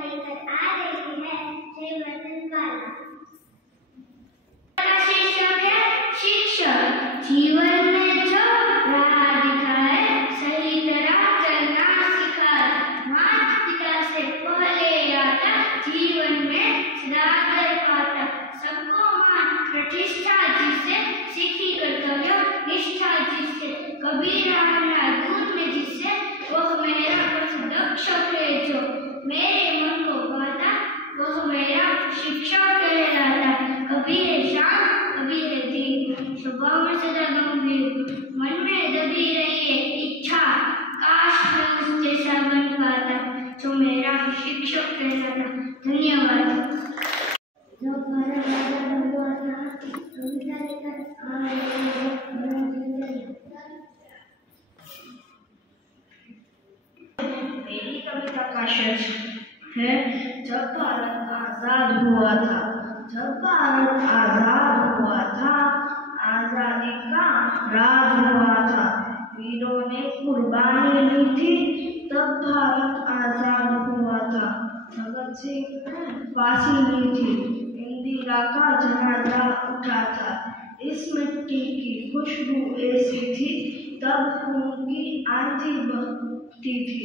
लेकर आ रही है जय वतनवाला। शीर्षक है शिक्षक। जीवन में जो राह दिखाए सही तरह चलना सिखाए। माता पिता से पहले आता जीवन में सदागर पाता। सबको मान प्रतिष्ठा जिससे सीखी कर्तव्य निष्ठा जिससे कभी रहना दूध में जिससे वह मेरा दक्षक है जो मेरे मन को कहता वह मेरा शिक्षक कहलाता। कभी है शांत कभी है धीर स्वभाव में सदा गंभीर मन में दबी रही है इच्छा काश मैं उस जैसा बन पाता जो मेरा शिक्षक कहलाता। धन्यवाद। जो भारत आजाद हुआ था कविता लेकर आ रही है मेरी कविता का शीर्षक है जब भारत आजाद हुआ था। जब भारत आजाद हुआ था आजादी का राज हुआ था। वीरों ने कुर्बानी ली थी तब भारत आजाद हुआ था। भगत सिंह ने फांसी ली थी इंदिरा का जनाजा उठा था। इस मिट्टी की खुशबू ऐसी थी तब खून की आंधी बहती थी।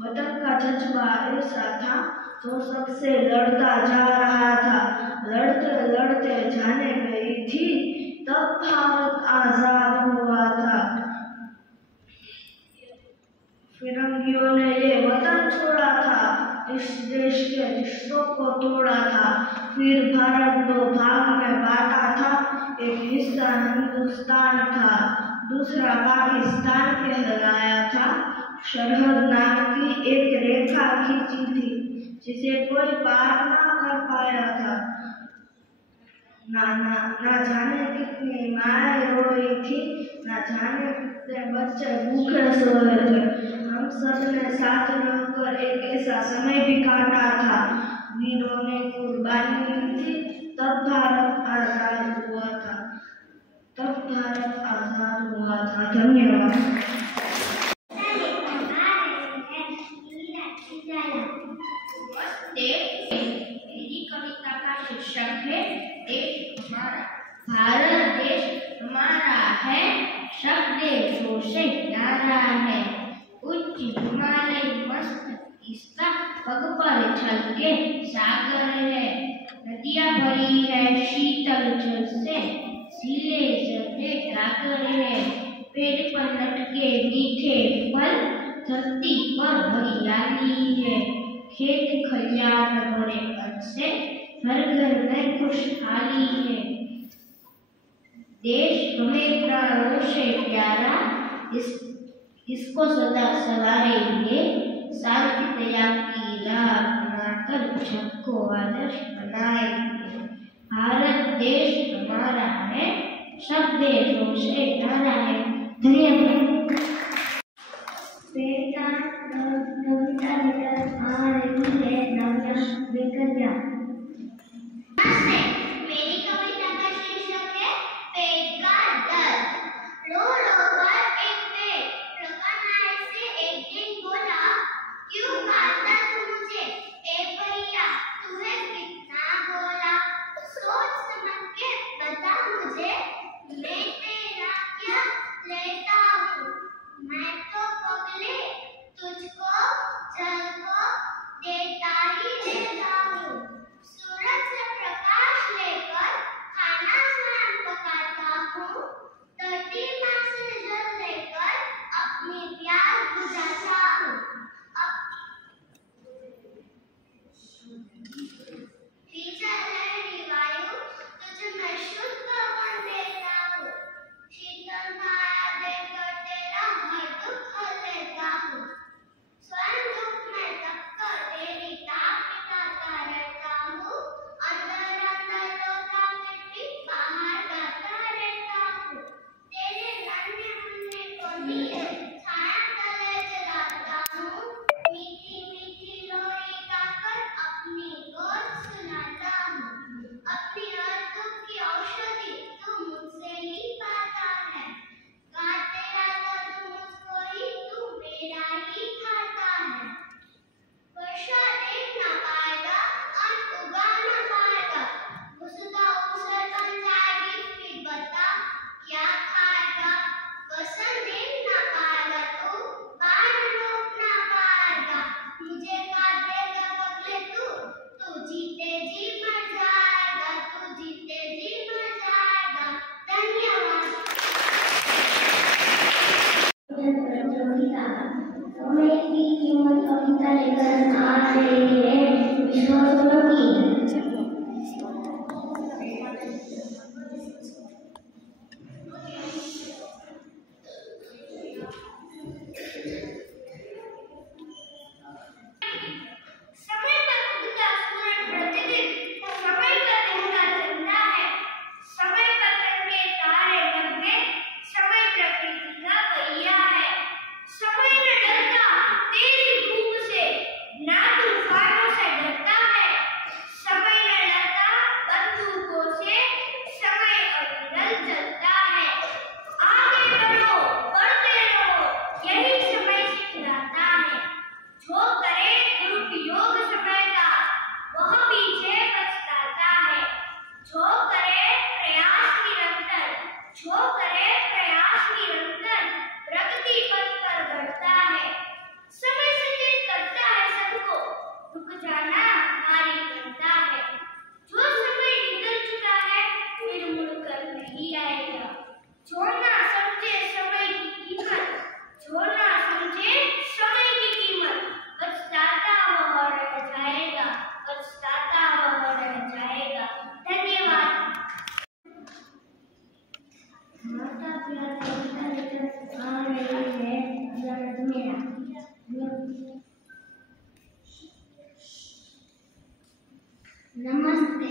वतन का जज्बा ऐसा था जो सबसे लड़ता जा रहा था। लड़ते लड़ते जाने गई थी तब भारत आजाद हुआ था। फिरंगियों ने ये वतन छोड़ा था इस देश के रिश्तों को तोड़ा था। फिर भारत दो भाग में बांटा था। एक हिस्सा हिंदुस्तान था दूसरा पाकिस्तान कहलाया था। सरहद नाम की एक रेखा खींची थी जिसे कोई पार ना कर पाया था। ना जाने कितनी माएँ रोई थी ना जाने कितने बच्चे भूखे सोए थे। हम सब ने साथ रहकर एक ऐसा समय भी काटा था। वीरों ने कुर्बानी दी थी तब भारत आजाद हुआ था। तब भारत आजाद हुआ था। धन्यवाद। मेरी कविता का शीर्षक है देश हमारा। भारत देश हमारा है सब देशों से न्यारा है। उच्च हिमालय मस्त इसका पग पर छलके सागर है। नदियाँ भरी है शीतल जल से सीले जले गागर है। पेड़ पर लटके मीठे फल धरती पर हरियाली है। खेत खलियान भरे अन्न से हर घर में खुशहाली है। देश हमें प्राणों से प्यारा इसको सदा सवारेंगे। शांति दया की राह बनाकर सबको आदर्श बनाएंगे। भारत देश हमारा है सब देशों से न्यारा है। धन्यवाद। बेटा कविता लेकर आ रही है नव्या बेकरिया। नमस्ते। मेरी कविता का शीर्षक है पेट का दर्द। रो रो कर एक पेट रकाना से एक दिन बोला क्यों मारता तू मुझे ए भैया तुम्हें कितना बोला। सोच समझ के बता मुझे मैं तेरा क्या लेता हूँ। मैं तो पगले तुझको जल को देता ही देता हूँ। नमस्ते,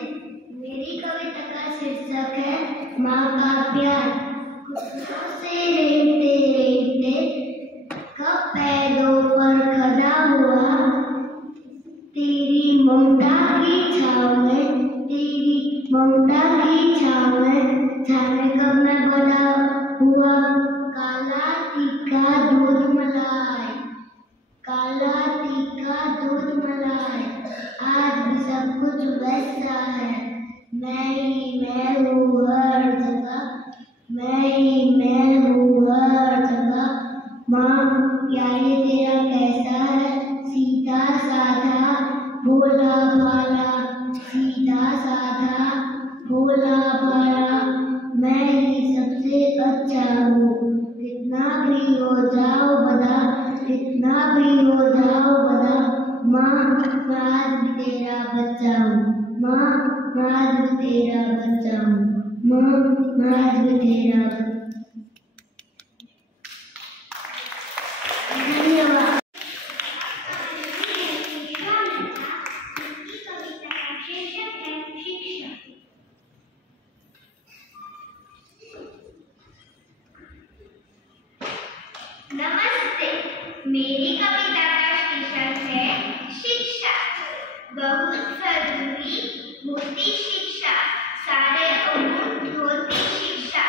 मेरी कविता का शीर्षक है माँ का प्यार। खुशियों से रहते रहते कब पैरों पर खड़ा हुआ, तेरी ममता की छाँव में, तेरी ममता की छाँव में जाने कब मैं बड़ा हुआ। काला तीखा दूध मलाई, काला तीखा दूध मलाई, आज भी सब कुछ वैसा है। मैं ही मैं हूँ हर जगह, मैं ही मैं हूँ हर जगह। माँ प्यार ये तेरा कैसा है, सीधा साधा भोला भाला, सीधा साधा भोला भाला। मैं ही सबसे अच्छा हूँ, कितना भी हो जाओ बड़ा, कितना भी हो जाओ बड़ा। माँ मैं आज भी तेरा बच्चा हूँ, माँ मैं आज भी तेरा बच्चा हूँ, माँ मैं आज भी तेरा। धन्यवाद। नमस्ते, मेरी कविता का शीर्षक है शिक्षा। बहुत जरूरी होती शिक्षा, सारे अमूल होती शिक्षा।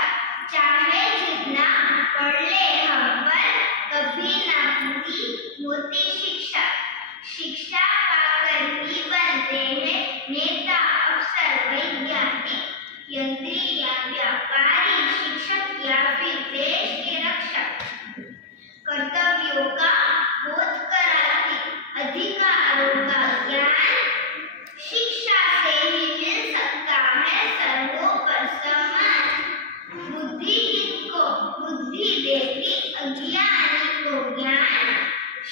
चाहे जितना पढ़ ले हम पर, कभी ना पूरी होती शिक्षा। शिक्षा पाकर ही बनते हैं नेता, अफसर, वैज्ञानिक, यंत्री या व्यापारी, शिक्षक या फिर देश के रक्षक। कर्तव्यों का बोध कराती, अधिकारों का ज्ञान शिक्षा से ही मिल सकता है सर्वों पर सम्मान। बुद्धिहीन को बुद्धि देती, अज्ञानी को ज्ञान,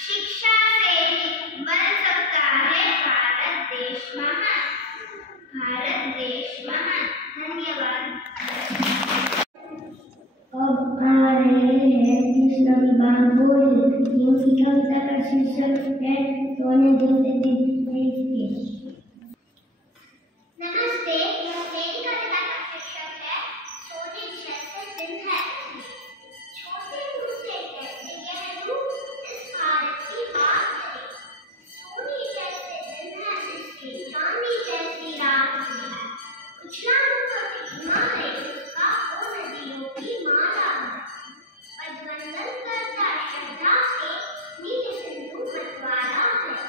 शिक्षा से ही बन सकता है भारत देश महान, भारत देश महान। धन्यवाद। अब आ रहे हैं कृष्ण विभाग बोल, इनकी कविता का शीर्षक है सोने जैसे दिन इसके। नमस्ते, मेरी कविता का शीर्षक है सोने जैसे दिन है। छोटे मुँह से कैसे कह दूं इस भारत की बात है। सोने जैसे दिन है इसकी, चांदी जैसी रात है। उछला ऊपर हिमालय उसका, वो नदियों की माला है। पद्मंडल करता श्रद्धा से, नीले सिंधु मतवाला है।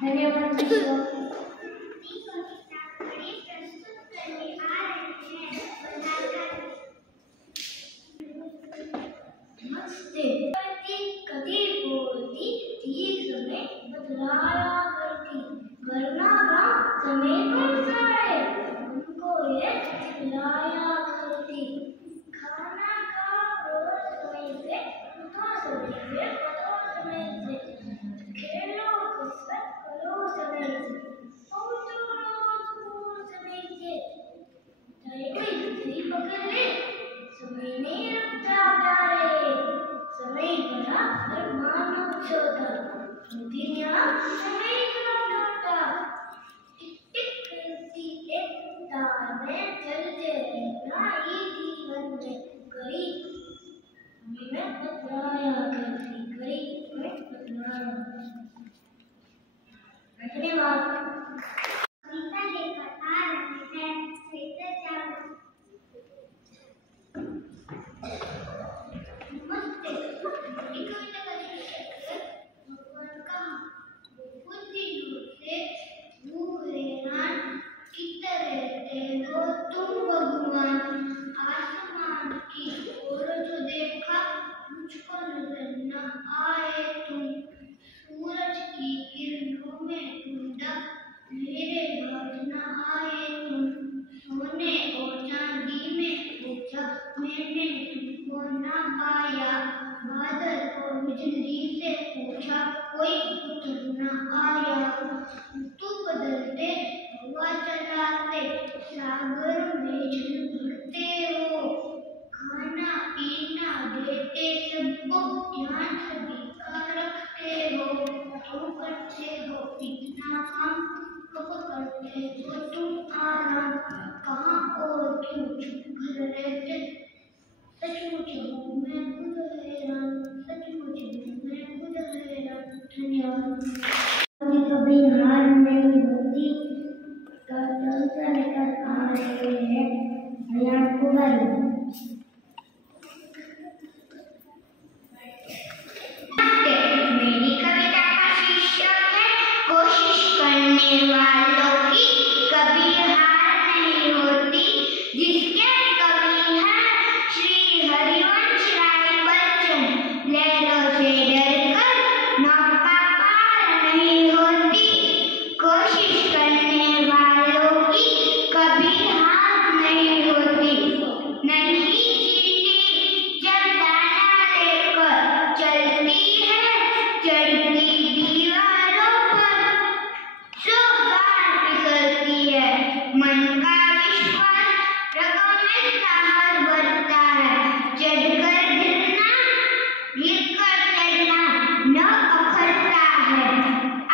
धन्यवाद शिक्षक। नमस्ते। कभी बोलती ठीक समय बतलाया करती, वरना समय पर जाए उनको ये खिलाया करती। खाना का रोज समय से, उठो समय से, उठो समय से, खेलो कसरत करो समय से, पहुंचो रोज स्कूल समय से। चाहे कोई छुट्टी पकड़ ले, समय नहीं रुकता प्यारे। समय बड़ा और मानव छोटा, दुनिया समय का लौटा। टिक टिक करती एक तार में चलते रहना ही जीवन में। करी हमें बतलाया करती, करी हमें बतलाया। धन्यवाद। कविता लेकर आ रहे हैं श्वेता चावला। नमस्ते। मेरी कविता का शीर्षक है भगवान कहाँ। बहुत दिनों से भूख हैरान कितने रहते हो तुम भगवान। आसमान की ओर जो देखा मुझको नजर न आए तुम। सूरज की किरणों में ढूंढा मेरे हाथ न आए तुम। सोने और चांदी में पूछा मैंने तुमको न पाया। बादल और बिजली से पूछा कोई उत्तर न आया। ऋतु बदलते हवा चलाते सागर में जल भरते हो। खाना पीना देते सबको ध्यान सभी का रखते हो। तुम करते हो इतना काम कब करते हो तुम आराम। कहाँ और क्यों चुप घर रहते सचमुच हूँ मैं खुद हैरान। सचमुच हूँ मैं खुद हैरान। धन्यवाद। कभी कभी हार नहीं होती कविता लेकर आ रहे हैं अयान कुमार। मेरी कविता का शीर्षक है कोशिश करने वालों की कभी हार नहीं होती। जिसके कवि हैं श्री हरिवंश राय बच्चन। लहरों से डरकर नौका पार नहीं होती। कोशिश करने वालों की कभी हार नहीं होती। नन्ही चींटी जब दाना लेकर चलती है चढ़ती दीवारों पर 100 बार फिसलती है। मन का विश्वास रगों में साहस बढ़ता है। चढ़कर गिरना गिरकर चढ़ना न अखरता है।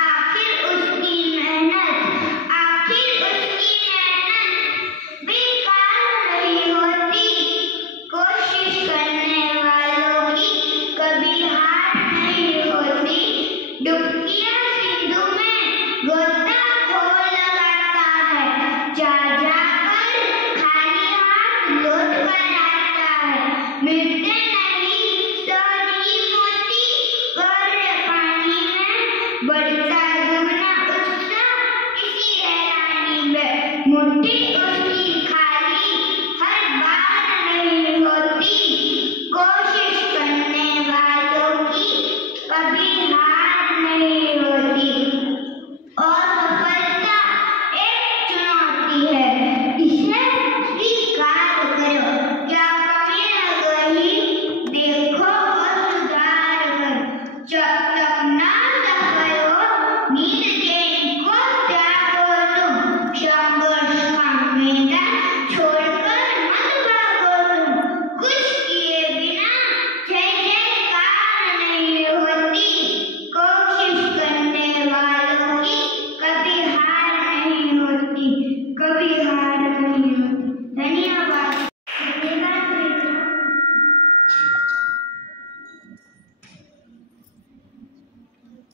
आखिर उसकी मेहनत बेकार नहीं होती। कोशिश करने वालों की कभी हार नहीं होती। डुबकियां सिंधु में गोता खोल लगाता है। जा जाकर खाली हाथ लौट कर आता है। मिलते नहीं सोनी मोती गहरे पानी में। बढ़ता दुगना उत्साह किसी हैरानी में। मुट्ठी उसकी खाली हर बार नहीं होती। कोशिश करने वालों की कभी हार नहीं होती। और सफलता एक चुनौती है, इसे स्वीकार करो। क्या कमी रह गई देखो और सुधार कर। जब तक ना सफल हो नींद चैन को त्यागो तुम। संघर्ष का मैदान छोड़कर मत भागो तुम। कुछ किए बिना जय जयकार नहीं होती। कोशिश करने वालों की कभी हार नहीं होती। कभी हार नहीं होती। धन्यवाद।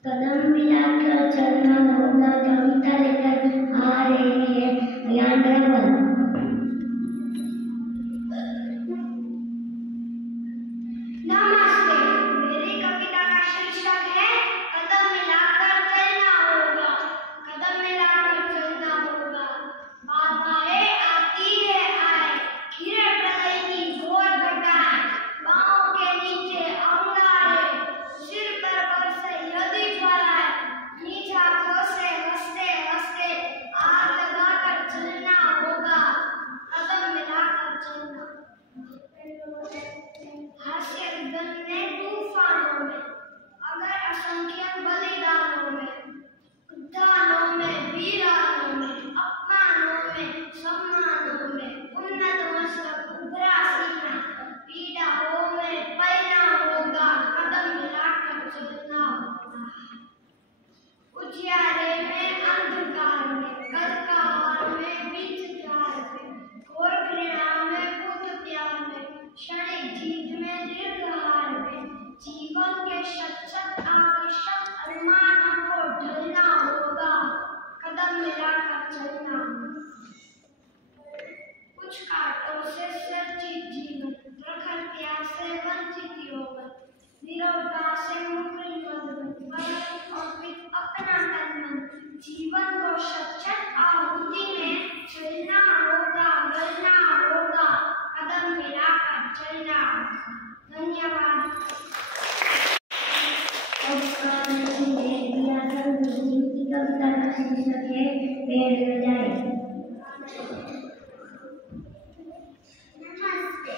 कदम मिलाकर चलना होगा कविता लेकर आ रहे हैं अयान ड्राइवर। नमस्ते। मेरी कविता का शीर्षक है कदम मिलाकर चलना होगा। जिनकी कविता का शीर्षक है पेड़ लगाए। नमस्ते,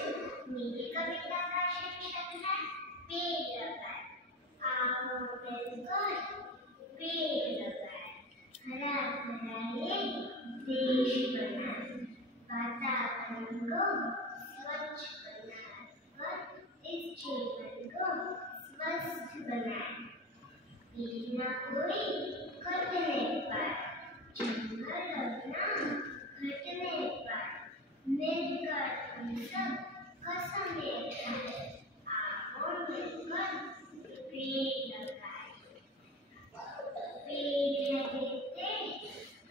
मेरी कविता का शीर्षक है पेड़ लगाए। आओ मिलकर पेड़ लगाए, हरा भरा ये देश बनाए, वातावरण को स्वच्छ बनाए और इस जीवन को स्वस्थ बनाए। पेड़ ना कोई कटने पाए, जंगल अपना घटने पाए, मिलकर हम सब कसमें खाए, आओ मिलकर पेड़ लगाए। पेड़ है देते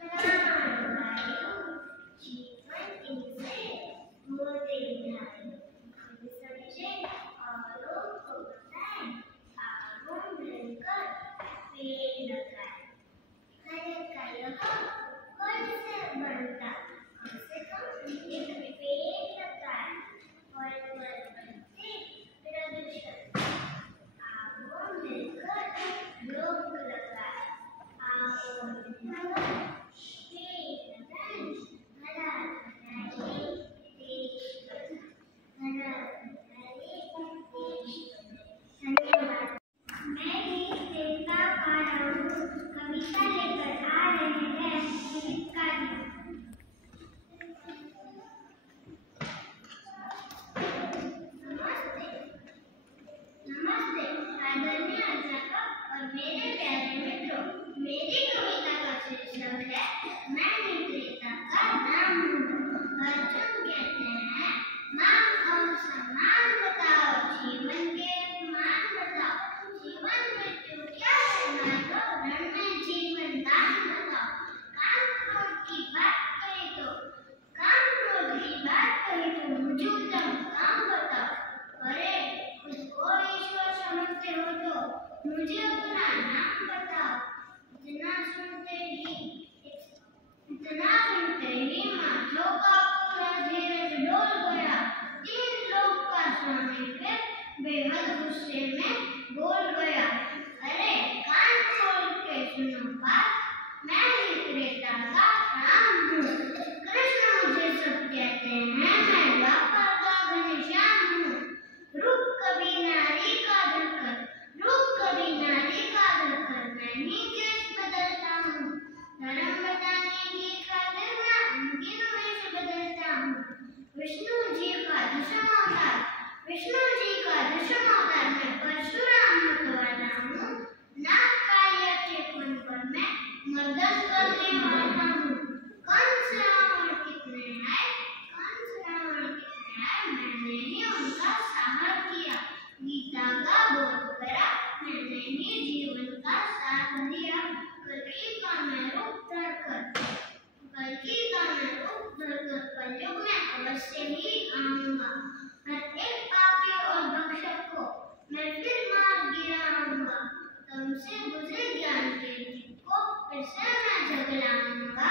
प्राणवायु, जीवन इनसे होते ढाई, खुद समझे औरों को बताए, आओ मिलकर पेड़ लगाए। घर का यह से बनता, कम से कम एक पेड़ लगाए, बनते प्रदूषण, आओ मिलकर रोक लगाए, आओ मिलकर पेड़ लगाए, हरा भरा ये देश बनाए, हरा भरा ये देश बनाए। धन्यवाद। मैं गीत देवता का राहु कविता लेकर आ रहे हैं गीतकारी। नमस्ते आदरणीय अध्यापक और मेरे प्यारे मित्रों, मेरी कविता का शीर्षक है मैं विक्रेता का नाम हूँ। अर्जुन कहते हैं माँ और सम्मान बताओ, जीवन के मान बताओ, जीवन मृत्यु क्या है मानो, रण में जीवन दान बताओ। काम क्रोध की बात कही तो मुझे उत्तम काम बताओ। अरे खुद को ईश्वर समझते हो तो मुझे अपना नाम बताओ। इतना सुनते ही माथों का पूरा धीरज डोल गया। 3 लोग का स्वामी फिर बेहद गुस्से में बोल गया। अरे कान खोल के सुनो बात, मैं विक्रेता का नाम हूँ। कृष्ण मुझे सब कहते हैं, मैं व्यापार का घनश्याम हूँ। रूप कभी नारी का धरकर, मैं ही केस बदलता हूँ। धर्म बताने की खातिर मैं उनकी वेश बदलता हूँ। विष्णु जी का दशम अवतार मैं परशुराम मतवाला हूँ। नाग कालिया के फन पर मैं मर्दन करने वाला हूँ। कंस रावण कितने हैं, मैंने ही उनका संहार किया। गीता का बोध करा, मैंने ही जीवन का साथ दिया। कल्कि का मैं रूप धरकर कलयुग में अवश्य ही आऊंगा। हर एक पापी और भक्षक को मैं फिर मार गिराऊंगा। तुमसे बुझे ज्ञान के दीप को फिर से मैं जगलाऊंगा।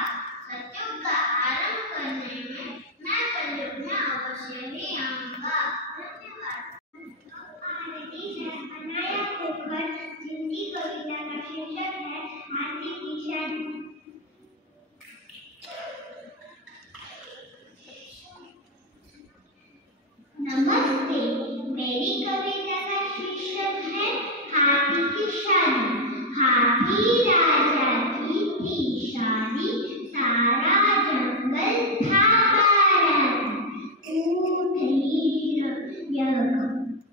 सत्युग का आरंभ करने में मैं कलयुग में अवश्य ही आऊंगा। धन्यवाद। आरती है अनाया खोखर, जिनकी कविता का शीर्षक है हाथी की शादी। नमस्ते, मेरी कविता का शीर्षक है हाथी की शादी। हाथी राजा की थी शादी, सारा जंगल था बारात। ऊंट यह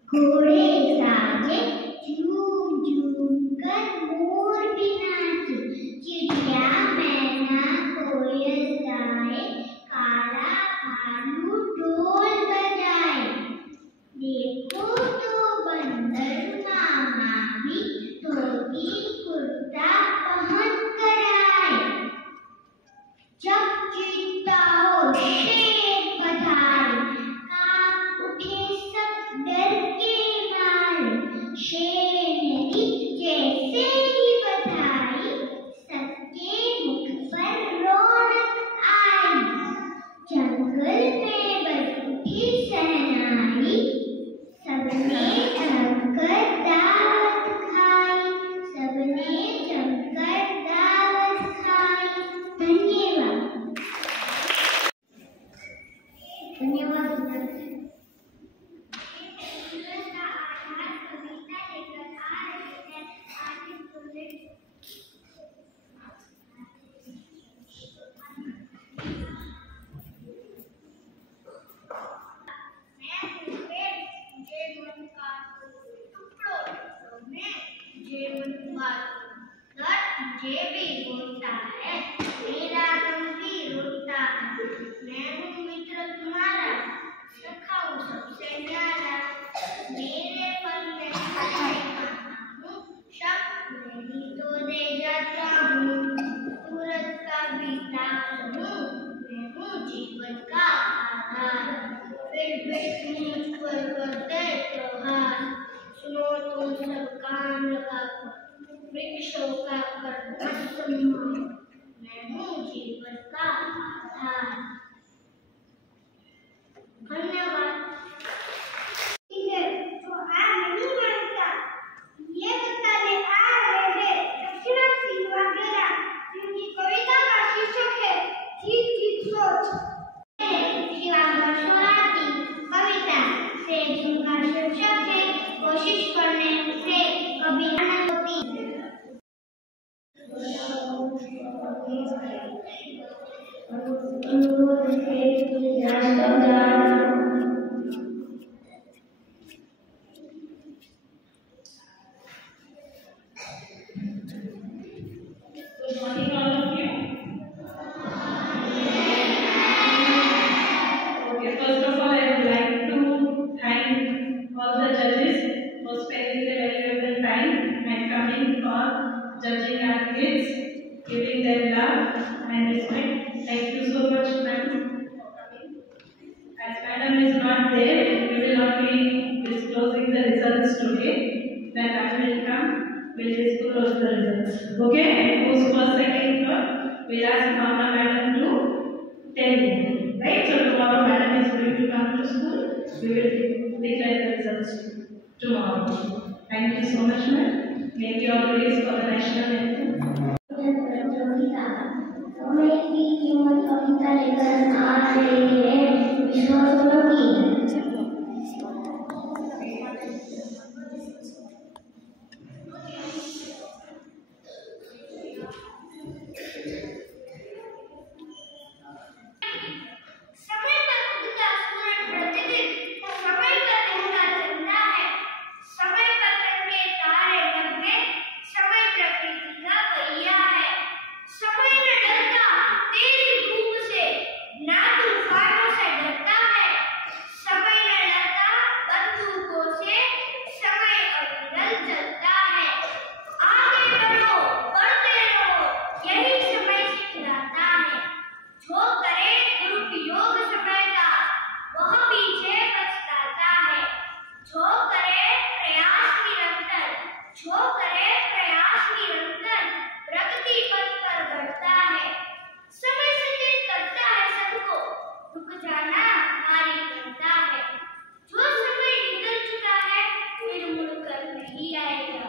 घोड़े साजे, झूम झूम कर मोर भी नाचे। चिड़िया मैना कोयल गाए, काला भालू ढोल बजाए। देखो तो बंदर मामा भी धोती कुर्ता पहन कर आए। जब चीता और शेर पधारे, कांप उठे सब डर के मारे। शेर बात मुझे भी होता है, मेरा मन भी रोता है। मैं हूँ मित्र तुम्हारा, सखा हूँ सबसे न्यारा। मेरे पल में हूँ, शक नहीं तो दे जाता हूँ। सूरज का भी ताज हूँ, मैं हूँ जीवन का आधार। फिर भी मुझ पर करते त्योहार, सुनो तुम सब कान लगाकर वृक्षों का करना सम्मान। मैं हूँ जीवन का आधार। धन्यवाद। जो आ नहीं मानता ये बताने आ रहे हैं दक्षिणा सिंह वगैरह, जिनकी कविता का शीर्षक है ठीक ठीक सोच। शिवा मशवरा की कविता से जिनका शीर्षक है कोशिश करने से कभी आनंद होती है। Good morning, all of you. Okay, first of all, I would like to thank all the judges for spending their valuable time and coming for judging our kids, giving them love and respect. Thank you so much, ma'am, for coming. As madam is not there, we will not be disclosing the results today. When madam will come, we will disclose the results. Okay? Who's first, second, third? We'll ask Mama madam to tell you. Right? So tomorrow madam is going to come to school. We will declare the results tomorrow. Thank you so much, ma'am. May we all raise for the national anthem. समय की कीमत कविता लेकर आ रही है विश्वासों की। समय पर उगता सूरज प्रतिदिन समय पर ढलता चलता है। समय पर चमके तारे डगमगे, समय प्रकृति का पहिया है। समय न डरता तेज धूप से, ना तूफानों से डरता है। समय न डरता बंदूकों से, समय अविरल चलता है। आगे बढ़ो, बढ़ते रहो, यही समय सिखलाता है। जो करे दुरुपयोग समय का, वह पीछे पछताता है। जो करे प्रयास निरंतर, जो करे प्रयास निरंतर, प्रगति पथ पर बढ़ता है। समय सचेत करता है सबको, रुक जाना हारी करता है। जो समय निकल चुका है, फिर मुड़कर नहीं आएगा।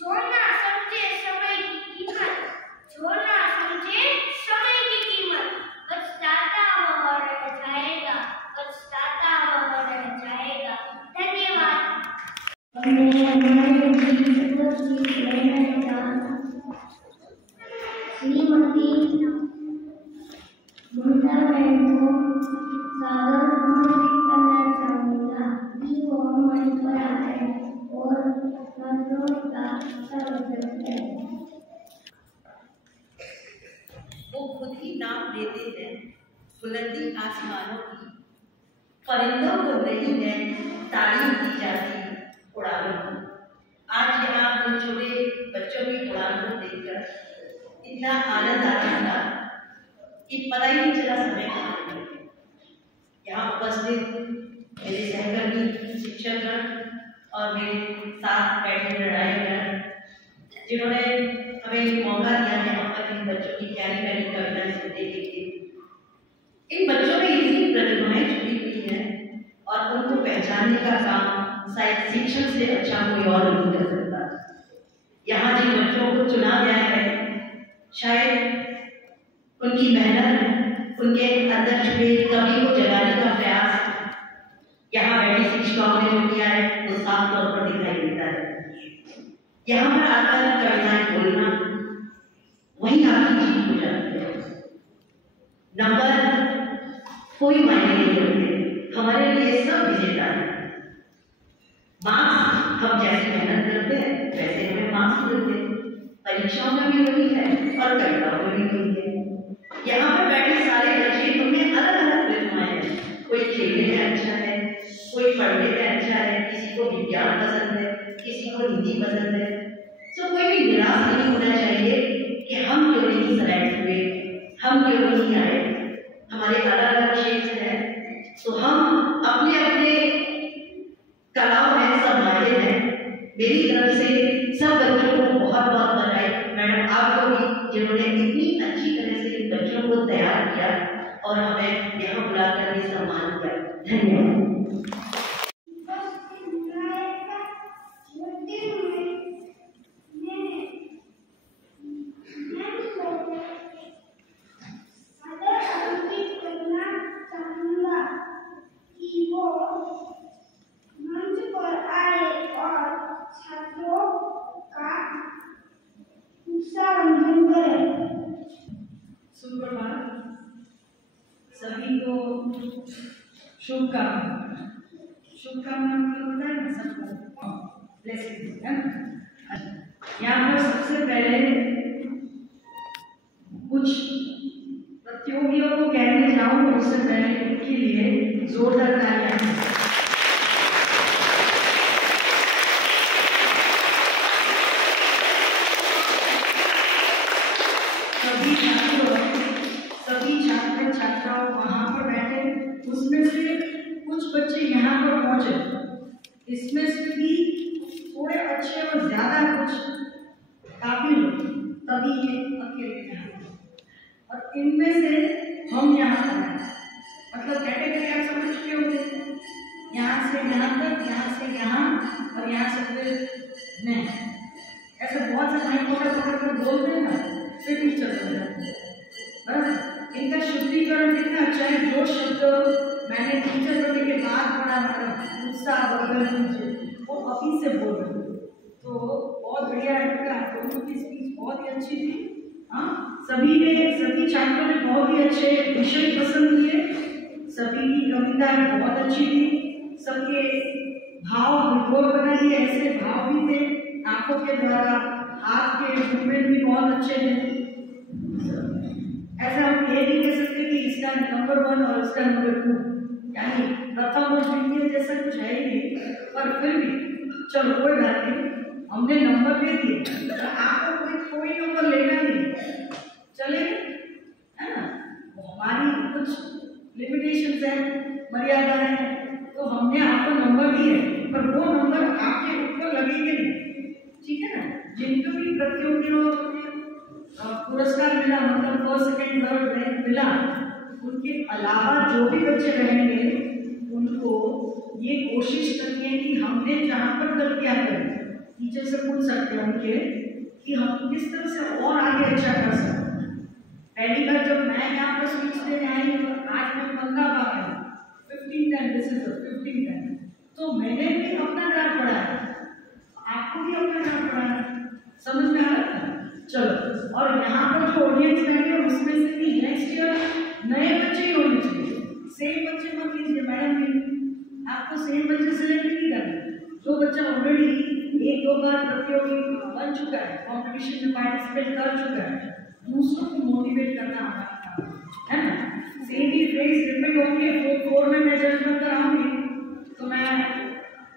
जो ना समझे समय की कीमत, जो ना समझे समय की कीमत, पछताता वह रह जाएगा, पछताता वह रह जाएगा। धन्यवाद। श्रीमती ममता बहन को सादर आमंत्रित करना चाहूँगा कि वो मंच पर आए और छात्रों का स्वागत करें। वो खुद ही नाम लेते हैं बुलंदी आसमानों की, परिंदों को नहीं है तारीफ दी जाती उड़ानों की। आज यहाँ उन छोटे बच्चों की उड़ान को देखकर इतना आनंद आ रहा था कि पता ही नहीं चला समय का। यहाँ उपस्थित मेरे सहकर्मी शिक्षकगण और मेरे साथ बैठे लड़ाईगण, जिन्होंने हमें मौका दिया है हम तक इन बच्चों की प्यारी प्यारी कविताएं सुनने के लिए। इन बच्चों में इतनी प्रतिभाएं छुपी हुई हैं और उनको पहचानने का काम शायद शिक्षक से अच्छा कोई और नहीं कर सकता। यहाँ जिन बच्चों को चुना गया है, शायद उनकी मेहनत, उनके अंदर छुपे कवि को जगाने का प्रयास यहाँ बैठी शिक्षिकाओं ने जो किया है वो साफ तौर पर दिखाई देता है। यहाँ पर आकर कविताएं बोलना वही आपकी जीत हो जाती है। नंबर कोई मायने नहीं रखते, हमारे लिए सब विजेता है। मार्क्स हम जैसी मेहनत करते हैं वैसे हमें मार्क्स मिलते हैं। जरूरत है। तो कोई भी निराश नहीं होना चाहिए कि हम क्यों नहीं सेलेक्ट हुए, हम क्यों नहीं आए। हमारे अलग अलग क्षेत्र हैं, तो हम अपने अपने कलाओं में संभाले हैं। मेरी तरफ से सब बच्चों को बहुत बहुत बधाई। मैडम आपको भी, जिन्होंने इतनी अच्छी तरह से इन बच्चों को तैयार किया और हमें यहाँ बुलाकर भी सम्मान किया। धन्यवाद। सुप्रभात, सभी को शुभकामना। शुभकामना मतलब होता है ना सबको ब्लेसिंग, है ना। यहाँ पर सबसे पहले कुछ प्रतियोगियों को कहने जाऊँ उससे पहले उनके लिए जोरदार तालियां। सभी छात्र छात्राओं वहाँ पर बैठे, उसमें से कुछ बच्चे यहाँ पर पहुँचे। इसमें से भी थोड़े अच्छे और ज़्यादा कुछ काबिल तभी ये अकेले यहाँ, और इनमें से हम यहाँ पर हैं। मतलब कैटेगरी आप समझ चुके होंगे, यहाँ से यहाँ तक, यहाँ से यहाँ, और यहाँ से फिर नहीं। ऐसे बहुत से माइक पकड़ कर बोलते हैं ना, फिर टीचर बन जाते हैं। इनका शुद्धिकरण कितना अच्छा है। जो शब्द मैंने टीचर बनने के बाद पढ़ा, उत्साह वो अभी से बोल रहे हैं, तो बहुत बढ़िया है। इनका दोनों की स्पीच बहुत ही अच्छी थी। हाँ, सभी छात्रों ने बहुत ही अच्छे विषय पसंद किए, सभी की कविताएं बहुत अच्छी थी, सबके भाव विभोर बनाइए, ऐसे भाव भी थे, आंखों के द्वारा हाथ के मूवमेंट भी बहुत अच्छे थे। ऐसा हम ये नहीं कह सकते कि इसका नंबर 1 और इसका नंबर 2, यानी प्रथम और द्वितीय जैसा कुछ है ही नहीं, पर फिर भी चलो कोई बात नहीं, हमने नंबर दे दिए, तो आपको कोई नंबर लेना नहीं चलेगा, है ना। हमारी कुछ लिमिटेशंस है, मर्यादा है, तो हमने आपको नंबर दिए, पर वो नंबर आपके ऊपर लगेंगे नहीं, ठीक है ना। जिनको भी प्रतियोगियों पुरस्कार मिला, मतलब फर्स्ट सेकंड थर्ड रैंक मिला, उनके अलावा जो भी बच्चे रहेंगे उनको ये कोशिश करनी है कि हमने जहाँ पर गलतियाँ करी, टीचर से पूछ सकते हैं उनके कि हम किस तरह से और आगे अच्छा कर सकते हैं। पहली बार जब मैं यहाँ पर स्पीच देने आई, आज मैं 15 बार आई, 15 टाइम, दिस इज 15 टाइम, तो मैंने भी अपना डांट पढ़ाया, आपको भी अपना डांट पढ़ाया, समझ में आ रहा है। चलो, और यहाँ पर जो ऑडियंस रहेंगे उसमें से भी नेक्स्ट ईयर नए बच्चे ही होने चाहिए, सेम बच्चे मत लीजिए। मैडम भी आपको सेम बच्चे सेलेक्ट नहीं करना, जो बच्चा ऑलरेडी 1-2 बार प्रतियोगी बन चुका है, कॉम्पिटिशन में पार्टिसिपेट कर चुका है, दूसरों को मोटिवेट करना हमारा काम है ना। सेम ही फेस रिपीट होंगे, तो 4 में मैं जजमेंट कराऊंगी, तो मैं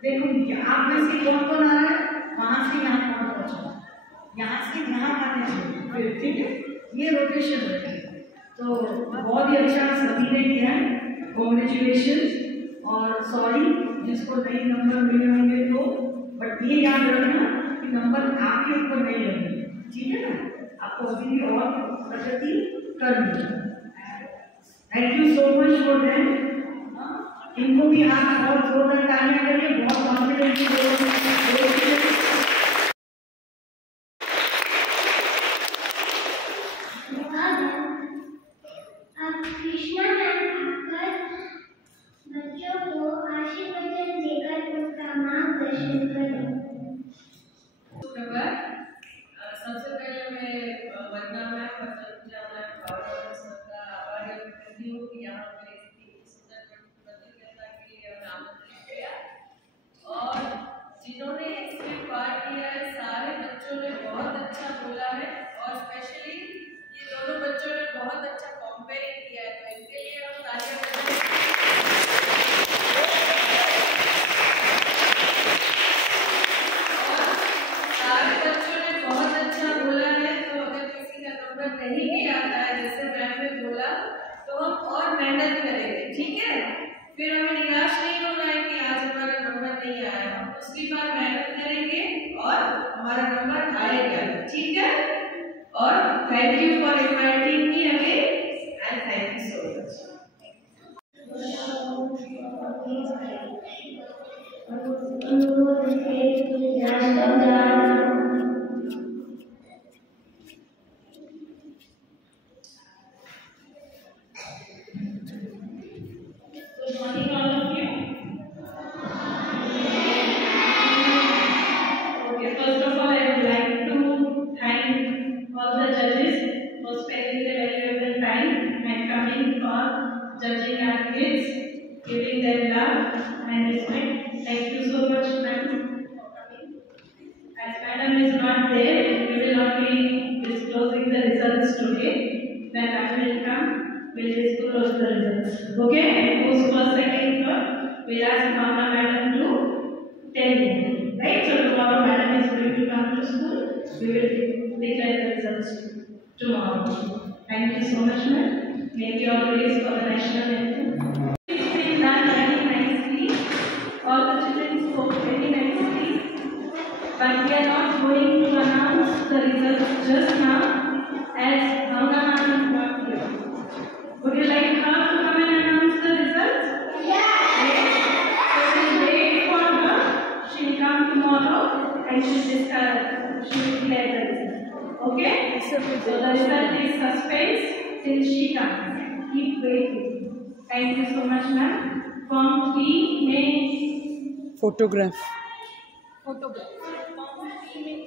देखूंगी आप में से कौन कौन आ रहा है, वहाँ से यहाँ कौन पहुँचा, यहाँ से यहाँ आने चाहिए, ठीक है। ये रोटेशन रहेगी। तो बहुत ही अच्छा सभी ने किया है, कॉन्ग्रेचुलेशन। और सॉरी जिसको नई नंबर मिले होंगे तो, बट ये याद रखना कि नंबर आपके ऊपर नहीं लगेंगे, ठीक है ना। आपको अभी भी और प्रगति करनी है। Thank you so much for that. इनको भी आप और जोरदार तालियां करिए, बहुत कॉन्फिडेंस। बच्चों को आशीर्वचन देकर उनका मार्गदर्शन करें। सबसे पहले मैं वंदना मैम और संध्या मैम का आभार व्यक्त करती हूँ कि यहाँ पे इतनी सुंदर प्रतियोगिता के लिए हमें आमंत्रित किया, और जिन्होंने इसमें सारे बच्चों ने बहुत अच्छा बोला है। तो अगर किसी का नंबर नहीं भी आता है, जैसे मैम ने बोला, तो हम और मेहनत करेंगे, ठीक है। फिर हमें निराश नहीं होना है कि आज हमारा नंबर नहीं आया। हम दूसरी बार मेहनत करेंगे और हमारा नंबर आएगा, ठीक है। और thank you for inviting me again and thank you so much. Good morning, all of you. Okay, first of all, I would like to thank all the judges for spending their valuable time and coming for judging our kids, giving them love and respect. Thank you so much, ma'am, for coming. As madam is not there, we will not be disclosing the results today. When madam will come, we will disclose the results. Okay? Who's first, second, third? We'll ask Mama madam to tell you. Right? So tomorrow madam is going to come to school. We will declare the results tomorrow. Thank you so much, ma'am. May we all praise for the national anthem. It's been done very nicely. All the children spoke very nicely. But we are not going to announce the results just now, as Bhavna ma'am is not here. Would you like her to come and announce the results? Yes. So we'll wait for her. She will come tomorrow and she will declare the result. Okay? So the result is suspense till she comes. Keep waiting. Thank you so much, ma'am. Form 3 may photograph. photograph. Form 3 may